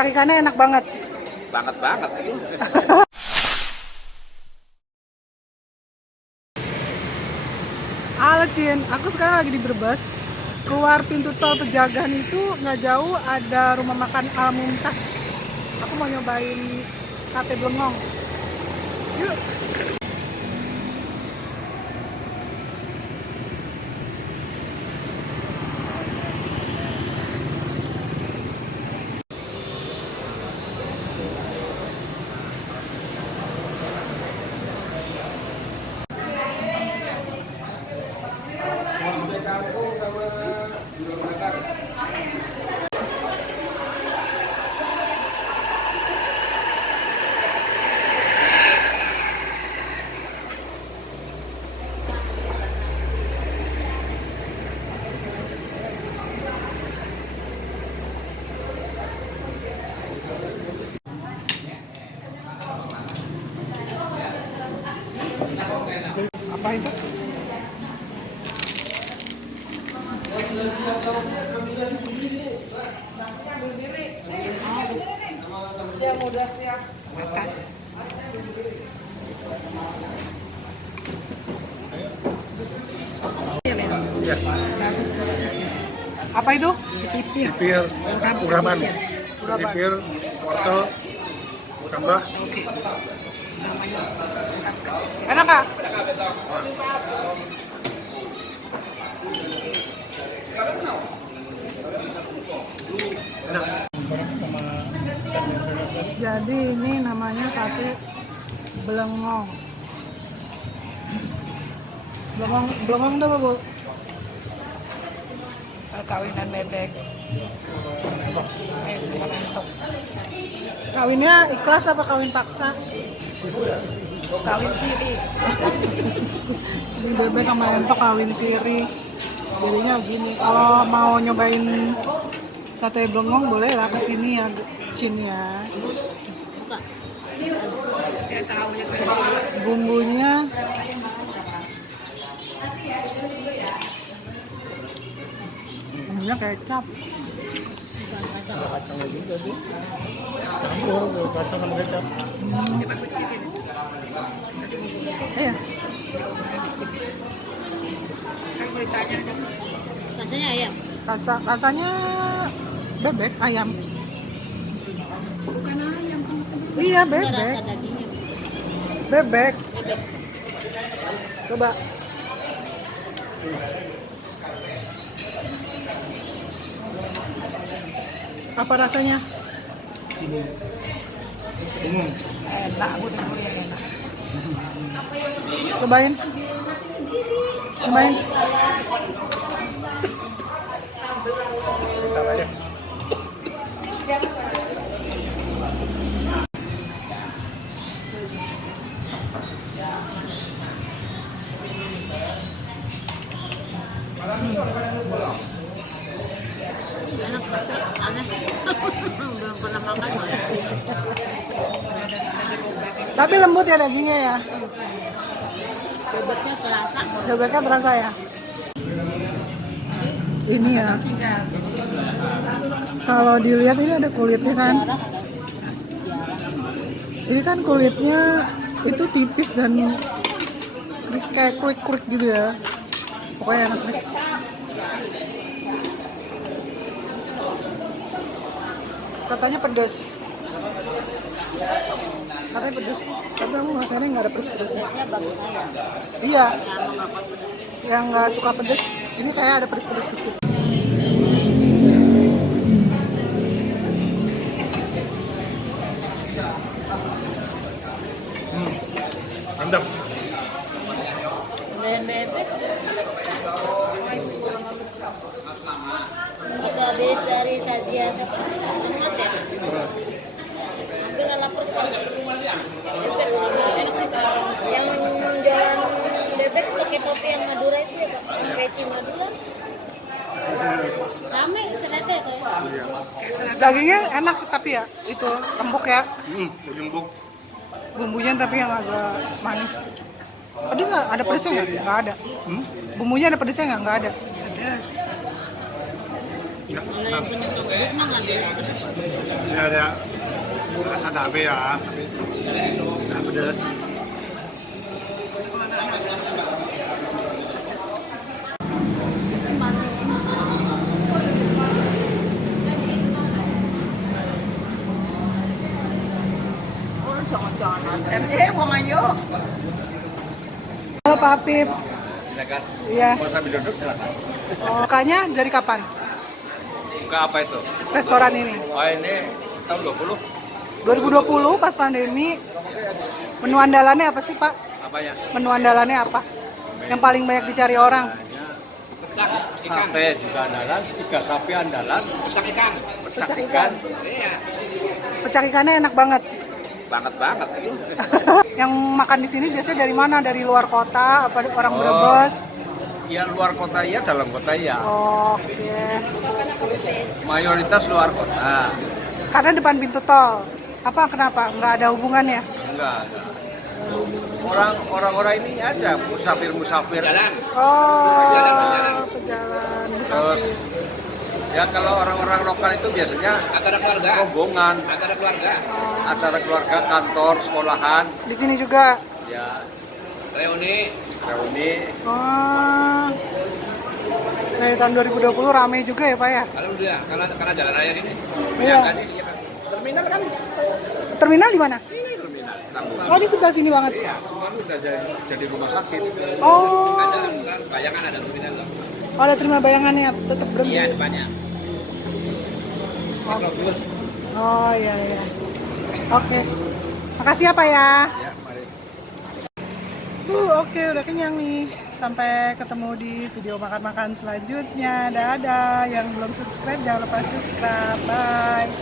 kecak ikannya enak banget. Banget itu. Halo Cin, aku sekarang lagi di Brebes. Keluar pintu tol Pejagan itu nggak jauh ada rumah makan Al Mumtaz. Aku mau nyobain sate blengong. Yuk. Apa itu? Yang udah siap makan. Iya. Apa itu? Pipir, uraban, pipir, wortel, tambah. Enak kak? Jadi ini namanya sate belengong. Belengong tuh apa, Bu? Kawinan bebek. Kawinnya ikhlas apa kawin paksa? Kawin siri. Ini bebek sama entok kawin siri. Jadinya gini. Kalau mau nyobain sate belengong boleh lah kesini ya, sini ya. Bumbunya kecap. Kacangnya juga sih. Campur kacang sama kecap. Iya. Rasanya ayam. Rasanya bebek ayam. Bukan ayam. Iya Ada bebek. rasa dagingnya. Bebek. Coba. Apa rasanya? Enak, aku dengar yang enak. Cobain. Cobain. Kita aja. Enak tapi aneh. Belum pernah makan. Tapi lembut ya dagingnya ya. Bebeknya terasa. Bebeknya terasa ya. Ini ya. Kalau dilihat ini ada kulitnya kan. Ini kan kulitnya itu tipis dan kayak kurik-kurik gitu ya. Pokoknya enak deh. Katanya pedas. Katanya pedas. Tapi aku rasanya nggak ada pedas-pedasnya. Pedasnya bagus ayam. Iya, Yang memakan pedas. yang nggak suka pedas. Ini kayak ada pedas-pedas dikit. Mantap. Dan bebek. Kita habis dari kajian tempat ya. Hampir lapar tuh. Bebek enak. Yang jualan bebek pakai topi yang Madura itu ya Pak. Yang peci Madura. Rame ternyata ya Kak. Dagingnya enak tapi ya itu empuk ya. Daging empuk. Bumbunya tapi yang agak manis. Pedas nggak? Ada pedasnya nggak? Nggak ada. Bumbunya ada pedasnya nggak? Nggak ada. Kalau yang punya pedes mah nggak ada pedes. Ini ada rasa cabai ya. Nggak pedas. Oh, jangan-jangan ATM buang aja. Halo Pak Apip. Silakan. Iya. Mau sambil duduk silakan. Oh, bukanya dari kapan? Buka apa itu? Restoran ini. Oh ini tahun 20. 2020 pas pandemi. Menu andalannya apa sih Pak? Apanya? Menu andalannya apa? Yang paling banyak dicari orang? Sate juga andalan, 3 sapi andalan, pecak ikan. Pecak ikan. Pecak ikannya enak banget. Banget itu. Yang makan di sini biasanya dari mana? Dari luar kota? Apa orang Brebes? Ya luar kota ya, dalam kota ya. Oke. Mayoritas luar kota. Karena depan pintu tol. Apa kenapa? Nggak ada hubungannya? Enggak. Orang-orang ini aja musafir. Jalan. Oh, Pejalan. pejalan. Terus ya kalau orang-orang lokal itu biasanya acara keluarga, rombongan, acara keluarga, kantor, sekolahan. Di sini juga. Ya. Reuni. Oh. Dari tahun 2020 ramai juga ya Pak ya? Alhamdulillah, karena jalan raya ini. Iya. Terminal kan? Terminal di mana? Terminal. Oh, di sebelah sini banget. Iya, semua udah jadi rumah sakit. Oh. Bayangan ada terminal loh. Oh, ada terminal bayangannya tetap berhenti. Iya, depannya. Oh, iya. Oke. Makasih ya Pak ya. Ya, mari. Oke, udah kenyang nih. Sampai ketemu di video makan-makan selanjutnya. Dadah. Yang belum subscribe jangan lupa subscribe. Bye.